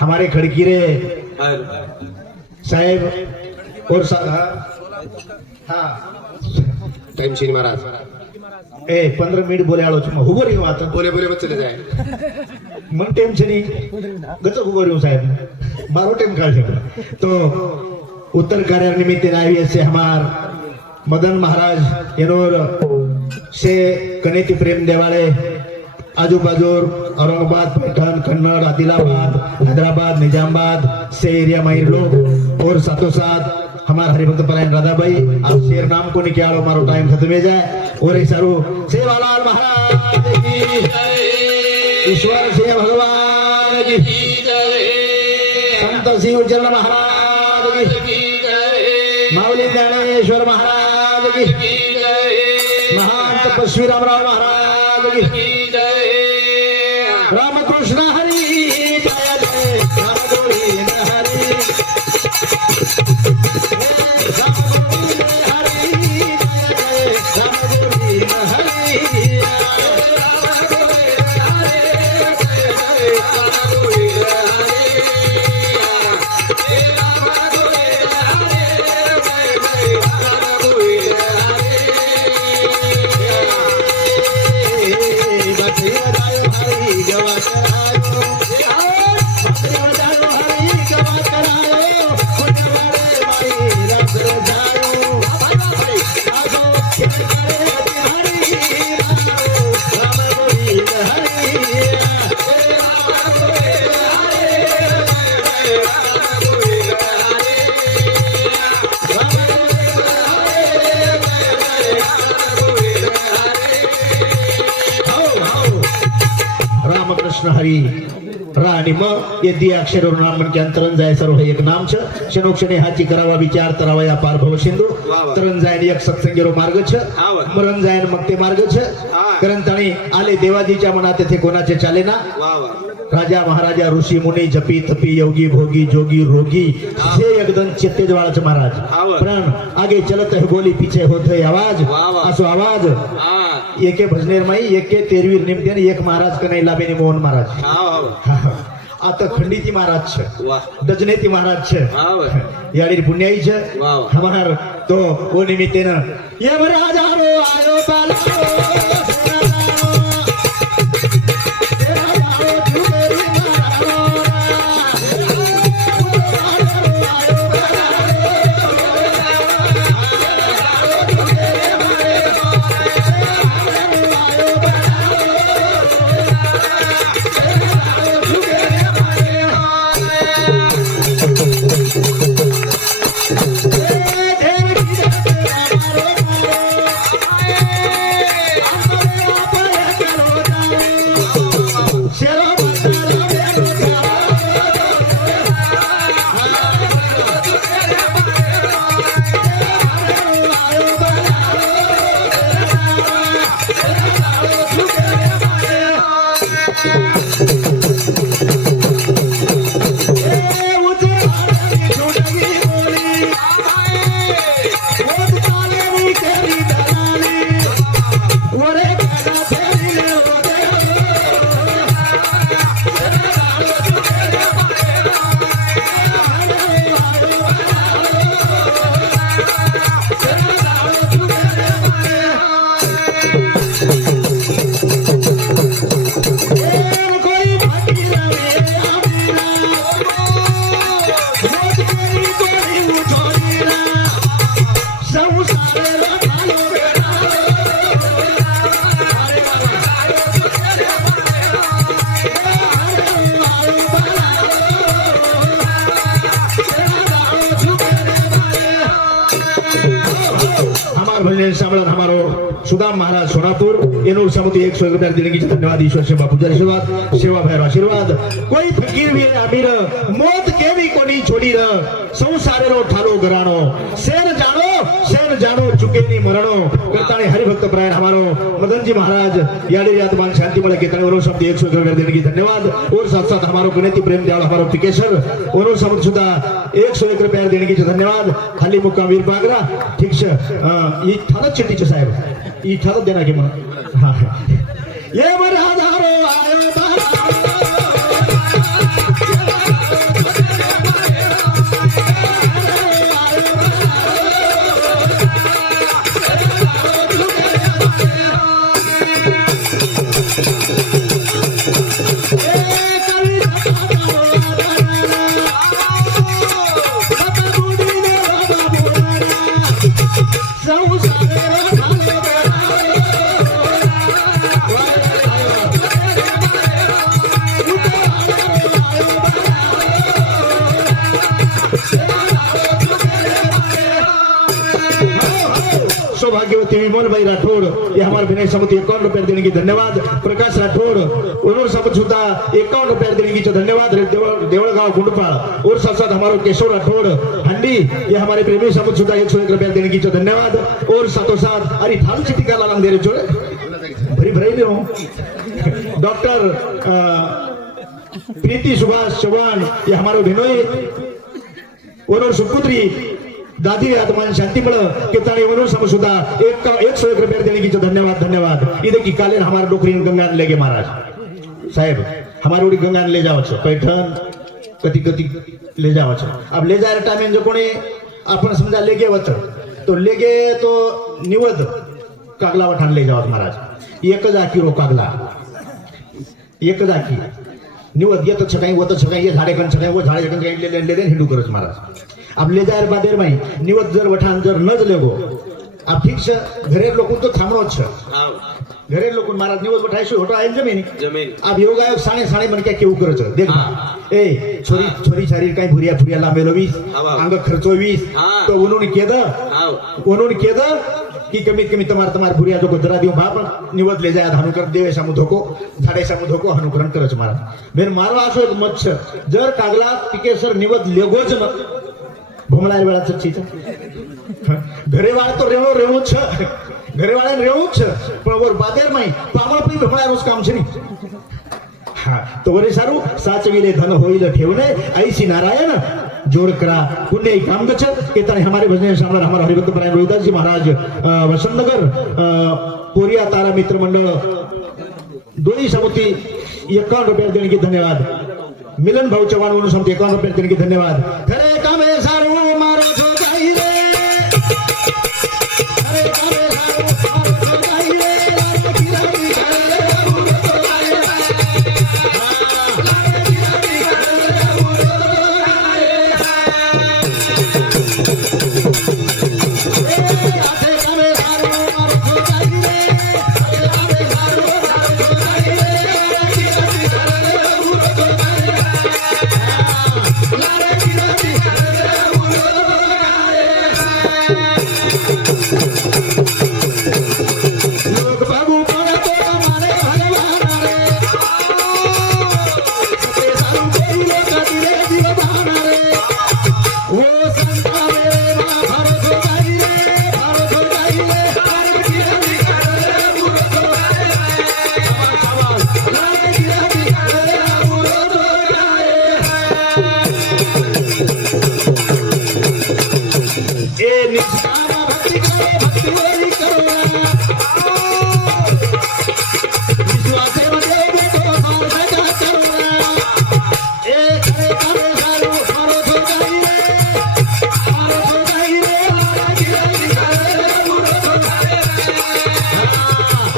हमारे खड़कीरे साहेब और हाँ टाइम सीन महाराज 15 मिनिट बोले आलो छो हुबो रही बात बोले बोले चले जाए मन टाइम से नहीं गच हुबो रही साहेब बारो टाइम काढ शकतो तो उत्तर कार्य निमित्त आवी से हमार मदन महाराज येनोर से कनेती प्रेम देवाले आजू बाजू औरंगाबाद पैठण कन्नड़ आदिलाबाद हैदराबाद निजामाबाद से एरिया में लोग और साथों साथ हमारे हरिभक्त परायण राधा भाई आप शेर नाम को नहीं क्या लो मारो टाइम खत्म हो जाए और एक सारू सेवालाल महाराज की ईश्वर से भगवान की संत शिव जल महाराज की माऊली ज्ञानेश्वर महाराज की महान तपस्वी रामराव महाराज की रामकृष्ण हरि जय जय राम गोविंद हरि राम गोविंद हरि जय जय राम गोविंद हरि रामकृष्ण हरी राणी मग यदि अक्षर नाम के अंतरन जाय सर्व एक नाम छ क्षणोक्षणे हाची करावा विचार तरावा या पार भव सिंधू तरन जाय एक सत्संगेरो मार्ग छ मरण जाय मग ते मार्ग छ कारण ताणी आले देवाजीच्या मनात तेथे कोणाचे चाले ना राजा महाराजा ऋषी मुनी जपी तपी योगी भोगी जोगी रोगी से एकदम चित्ते ज्वाळाच महाराज पण आगे चलत है बोली पीछे होत है आवाज असो आवाज एके भजनेर माई एके तेरवीर निमतेन एक महाराज कनै लाबेनी मोहन महाराज आता खंडीती महाराज छ डजनेती महाराज छ याडीर पुण्याई छ हमार तो ओ निमित्तेन यमराज आयो पालो हमारो सुदाम महाराज सोनापुर एनो समिति 100 रुपया देने की धन्यवाद ईश्वर से बापू आशीर्वाद सेवा भैर आशीर्वाद कोई फकीर भी अमीर मौत के भी कोनी छोड़ी र संसारे रो ठालो गराणो शेर जानो चुके नी मरणो करताने हरिभक्त परायण हमारो मदन जी महाराज याडी आत्मा शांति मिले के तने ओरो शब्द 100 रुपया देने की धन्यवाद और साथ साथ हमारो गुणेती प्रेम दयाल हमारो पिकेश्वर ओरो समिति सुदा 101 रुपया देने की धन्यवाद खाली मुक्का वीर बागरा ठीक छे ई थाना चिट्टी साहेब ई थाना देना के मन हां ये मराधारो आयो सौभाग्यवती विमल भाई राठौड़ ये हमारे विनय समिति 51 रुपये देने की धन्यवाद। प्रकाश राठौड़ उन्होंने सब सुधा 51 रुपये देने की धन्यवाद। देवड़गांव गुंडपाल और साथ साथ हमारे केशव राठौड़ हंडी ये हमारे प्रेमी समिति सुधा 101 रुपये देने की धन्यवाद। और साथों साथ अरे थाल से टीका लाल दे रहे जोड़े भरी भरी ले रहा डॉक्टर प्रीति सुभाष चौहान ये हमारे विनोय और सुपुत्री दादी आत्मान शांति पड़ कितानी वनो समझुदा 101 रुपये देने की धन्यवाद धन्यवाद। ये देखिए काले हमारे डोकरी गंगा ले गए महाराज साहेब हमारे उड़ी गंगा ले जाओ पैठन कति कति ले जाओ। अब ले जाए टाइम जो कोणी आपण समजा ले गए तो ले गए तो निवद कागला वठान ले जाओ महाराज। एक जाकी रो कागला एक जाकी निवद ये तो छकाई वो तो छकाई ये झाड़े कन छकाई वो झाड़े कन ले दे हिंदू करज महाराज। अब ले जाए बादेर में निवत जर वठान जर न लेगो अब ठीक से घरे लोग तो थामणो छ घरे लोग महाराज निवत वठाई छो होटो आइन जमीन अब यो गायक साणे साणे मन के केवू करे छ देख ए छोरी छोरी शरीर काई भुरिया भुरिया लांबेलो 20 अंग खर्चो 20 तो उन्होंने केदा की कमी तमार भुरिया जो जरा दियो बाप निवत ले जाए धानु कर देवे सामु धोको झाडे सामु धोको अनुकरण करे छ महाराज। बेन मारो आसो एक मत छ जर कागला पिकेसर निवत लेगो ज न भोमला वेळा चीज घरे वाले तो रेवो छ घरे वाले रेवो छ पण वर बादेर में पामळ पी भोमला रोज काम छनी हां तो वरे सारू साचविले धन होईल ठेवणे ऐसी नारायण जोड़ करा पुण्य काम गच केतने हमारे भजन शामला हमारा हरिभक्त परायण रोहिदास जी महाराज वसंतनगर पोरिया तारा मित्र मंडल दोई समिति 51 रुपये देने की धन्यवाद। मिलन भाऊ चौहान उन्होंने समिति 51 रुपये देने की धन्यवाद। घरे कामे सारू मारो छो जाई रे घरे कामे सारू मारो छो जाई रे लारे किरानी घरे बाबू तो जाई रे लारे किरानी घरे बाबू तो जाई रे आथे कामे सारू मारो छो जाई रे घरे कामे सारू मारो छो जाई रे लारे किरानी घरे बाबू तो जाई रे लारे किरानी घरे बाबू तो जाई लोग बाबू पड़े तो हमारे भगवान रे सते सारू कोई लोग दिले दीवाना रे वो संता मेरे मां भारत हो जाई रे लारे किरानी घरे बाबू तो जाई रे शाबाश लारे किरानी घरे बाबू तो जाई ए निष्काम भक्ति करो विश्वास मध्ये बेटो सारखा करो ए करे करे सारू मारो तो जाई रे लारे किरानी घरे बाबू तो जाई रे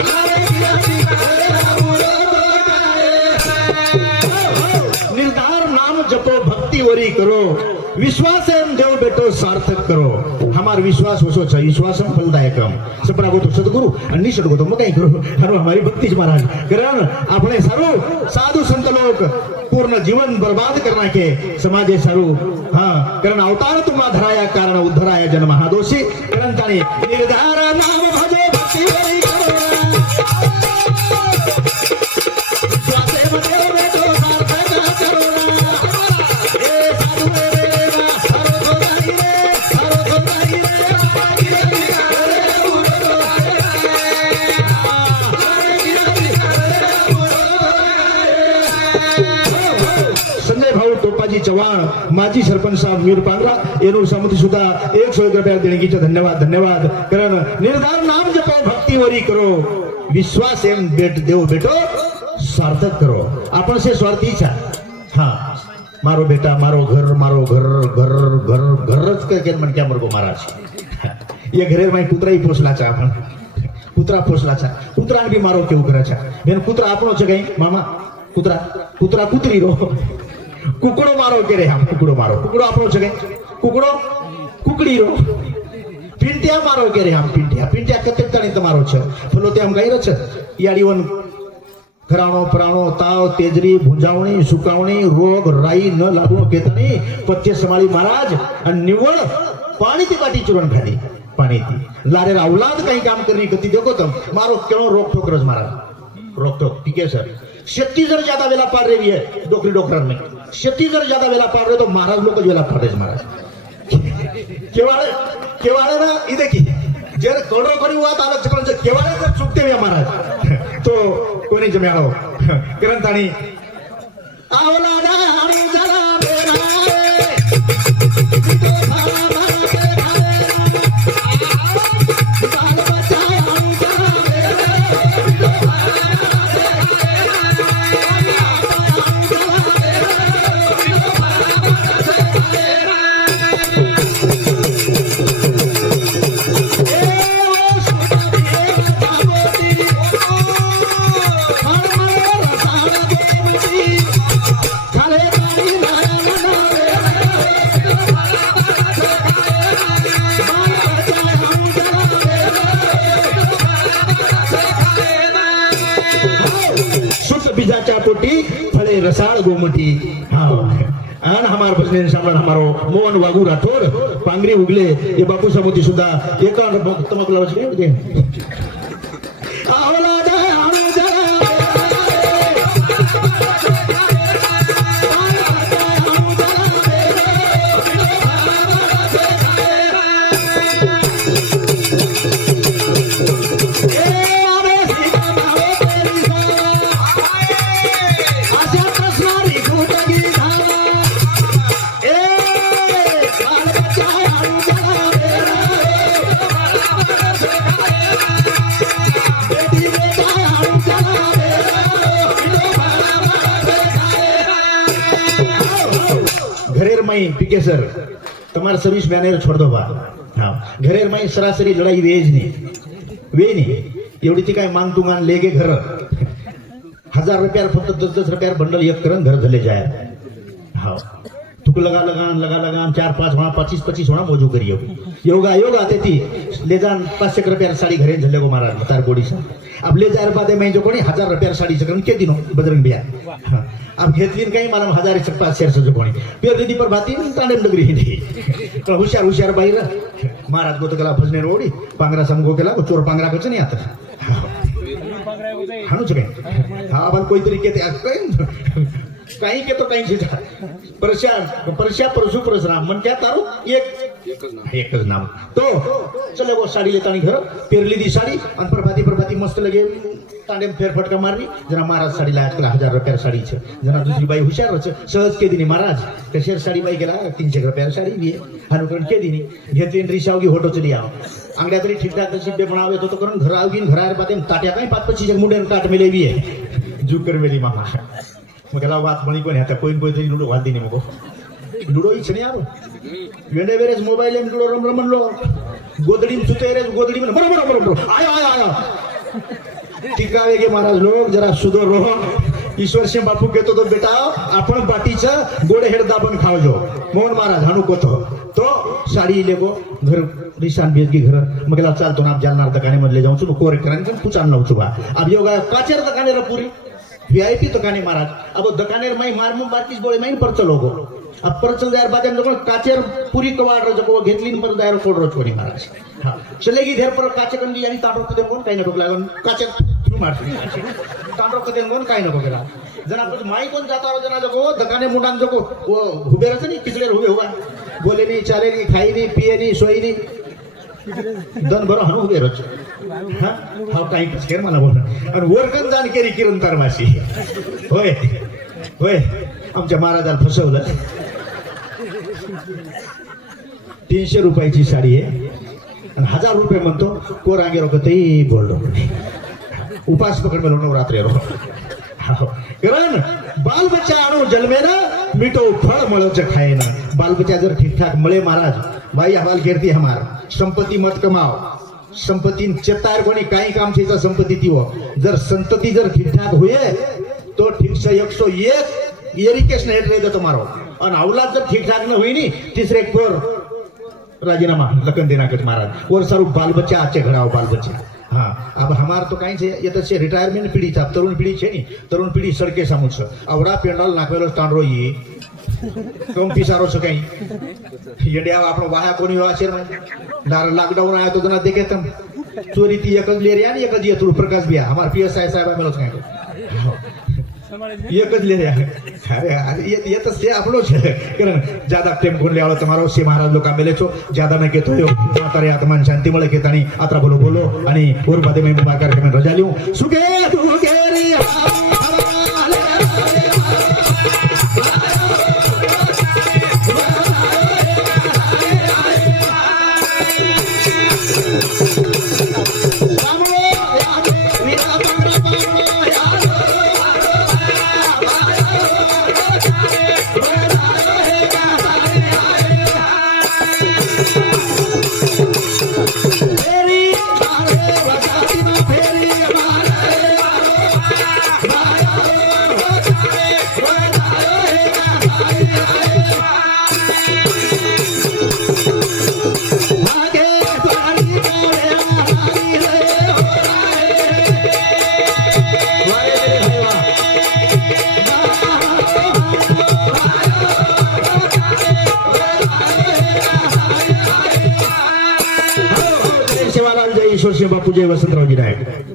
लारे किरानी घरे बाबू तो जाई। निर्धार नाम जपो भक्ति वरी करो विश्वास देव बेटो सार्थक करो। हमारा विश्वास हो छ विश्वासम फलदायकम सपरागो तो सद्गुरु आणि निसर्गो तो मग काय करू हरो हमारी भक्ति महाराज कारण अपने सारू साधु संत लोग पूर्ण जीवन बर्बाद करना के समाजे सारू हाँ कारण अवतार तुम्हा धराया कारण उद्धराया जन महादोषी कारण ताने निर्धार नाम भजो भक्ति वरी करो विश्वासे मध्ये बेटो सार्थक करो ए साधु रे हरो तो जाई रे लारे किरानी घरे बाबू तो जाई रे लारे किरानी घरे बाबू तो जाई रे। संजय भाऊ टोपाजी चव्हाण माजी सरपंच साहब वीर पांगरा एनूर समिति सुधा 101 रुपये देने की धन्यवाद धन्यवाद। कारण निर्धार नाम जपो भक्ति वरी करो विश्वास एम बेट देव बेटो सार्थक करो। आपण से स्वार्थी छा हाँ मारो बेटा मारो घर घरच के मन क्या मरगो महाराज ये घरे में कुत्रा ही पोसला छा आपण कुत्रा पोसला छा कुत्रा भी मारो केવું કરે છે બેન કૂતરા આપણો છે કઈ મામા कुतरा कुतरा कुतरी रो कुकड़ो मारो के रे हम कुकड़ो मारो कुकड़ो આપણો છે કે कुकड़ो कुकड़ी रो પિંટિયા મારો કે રે हम પિંટિયા કતેતાની તમારો છે ફલો તે આમ ગાયરો છે યાડીઓન ઘરાણો પ્રાણો તાવ તેજરી ભૂંજાવણી સુકાવણી રોગ રાઈ ન લાગણો કેતણી પચ્ચે સંભાળી મહારાજ અને નિવળ પાણીથી બાટી ચૂરણ ખાધી પાણીથી લારે અવલાદ કઈ કામ કરી ગતિ દેખો તમ મારો કેળો રોક ઠોક રજ મહારાજ रोक टोक ठीक है सर शेती जर ज्यादा वेला पार रही है डॉक्टर में शेती जर ज्यादा वेला पार रहे तो महाराज लोग वेला पार रहे महाराज केवाड़े ना ये देखिए जर करोड़ करी हुआ था अलग केवाड़े जर चुकते हुए महाराज तो कोई नहीं जमे आओ किरण तानी आवला राणी जला मेरा बीजाच्या पोटी फळे रसाळ गोमटी हा आणि हमार भजन सामना हमारो मोहन वागू राठोड पांगरी उगले ये बापू समोती सुद्धा एका तमकला बसले होते आवला दे आणे जरा पीके सर तुम्हारा सर्विस मैनेजर छोड़ दो बा हाँ घरेर माई सरासरी लड़ाई वेज नहीं एवढी ती काय मांग तू मान लेगे घर 1000 रुपया फक्त 10 रुपया बंडल एक करन घर झले जाए हाँ तुक लगा 4-5 होना 25 होना मोजू करियो योगा तेती ले जान 500 रुपया साड़ी घरे झले को महाराज तार गोड़ी से अब ले जाए बादे मैं जो कोणी 1000 रुपया साड़ी सकन के दिनो बजरंग बिया हाँ, अब घेतलीन काही मला 1500 जो कोणी पेर दीदी पर भाती तांडे नगरी हिंदी तो हुशार बाई रा महाराज को तो गला भजने रोडी पांगरा समगो केला चोर पांगरा को नहीं आता हाणू चके हाँ अपन कोई तरीके ते काही के तो काही सीधा परशा परशु परशुराम मन क्या तारो एक नाम तो चले वो साड़ी लेता नहीं घर पेरली दी साड़ी और प्रभाती मस्त लगे तांडे फेर फटका मारली जना महाराज साड़ी लायक 1000 रुपया साड़ी छे जना दूसरी बाई हुशार छे सहज के दिनी महाराज कशेर साड़ी बाई गेला 300 रुपया साड़ी भी अनुकरण के दिनी घेतली रिशावगी होटो चली आओ अंगड्या तरी ठीक ठाक शिब्बे बनावे तो करून घर आवगी घरार बाते ताट्या काही 5-25 जग मुंडे काट मिलेवी है जुकर मेली मामा मगला बात बणी कोणी आता कोई तरी लुडो घाल दिनी मगो लुडो इच नाही आरो वेंडे वेरेज मोबाईल एम लुडो रम रमन लो गोदडी में सुते रे गोदडी में बरोबर आयो ठीक आहे गे महाराज लोग जरा सुधर रहो ईश्वर से बापू कहतो तो बेटा आपण बाटीचा गोडे हेड दाबन खावजो मोहन महाराज हाणू कोतो तो साड़ी लेगो घर रिशान भेज के घर मगला चालतो ना आप जालनार दुकाने मध्ये जाऊन छु कोरे कराने पुचान लावू छु बा अब योगा काचेर दुकाने रे पूरी वीआईपी दुकाने महाराज अब दुकाने माई मारमू बारतीस बोले माई पर चलोगो अब पर चल जायर बादे लोग काचेर पूरी कवाड रो जको घेतली पर दायर कोड रो छोडी महाराज हां चलेगी धेर पर काचे कंदी यानी ताडो कदे कोण काही नको लागन काचे तू मारती ताडो कदे कोण काही नको गेला जना कुछ माई कोण जाता जना जको दुकाने मुंडान जको वो हुबे रस नहीं पिछले हुबे हुआ बोले नहीं चाले नहीं खाई नहीं पिए नहीं सोई नहीं दन बरो हनु हुबे रच हां हाव काही केर मला बोल आणि वरकन जाण केरी किरण तरमाशी होय आमच्या महाराजाला फसवलं 300 रुपयाची साडी आहे आणि 1000 रुपये म्हणतो कोरांगे रोकते बोललो उपास पकड मेलो नवरात्री रो कारण बाल बच्चा आणो जन्मे ना मिठो फळ मळच खाए ना बाल बच्चा जर ठीक ठाक मळे महाराज भाई हवाल गिरती हमार संपत्ति मत कमाओ संपत्ति चेतार कोणी काही काम छेचा संपत्ति तीवो जर संतति जर ठीक ठाक होये तो ठीक से 101 इरिकेशन हेड रही तुम्हारो और अवलाद जर ठीक ठाक न हुई नी तीसरे कोर राजीनामा लखन देना कट महाराज और सारू बाल बच्चा आचे घड़ाओ बाल बच्चा हाँ अब हमार तो कहीं ये तो से रिटायरमेंट पीढ़ी था तरुण पीढ़ी छे नी तरुण पीढ़ी सड़के सामू छ अवड़ा पेंडल नाखवेलो स्टांडरो ये कम पिसारो छ कहीं येड्या आपणो वाया कोणी हो आशेर में दार लॉकडाउन आया तो जना देखे तम चोरी ती एकच लेरिया आणि एकच येतुर प्रकाश बिया हमार पीएसआई साहेब मेलोच काय एकच लेरिया अरे अरे ये तो से आपलो छे कारण ज्यादा टेम कोण लेवाळो તમારો सी महाराज लोक आंबेले छो ज्यादा न केतो यो तारे आत्मान शांती मळे केतानी आत्रा बोलो बोलो आणि और बादे में मुबारक कार्यक्रम रजा लियो सुगे तू गेरी ईश्वर बापू जय वसंतराव जी नायक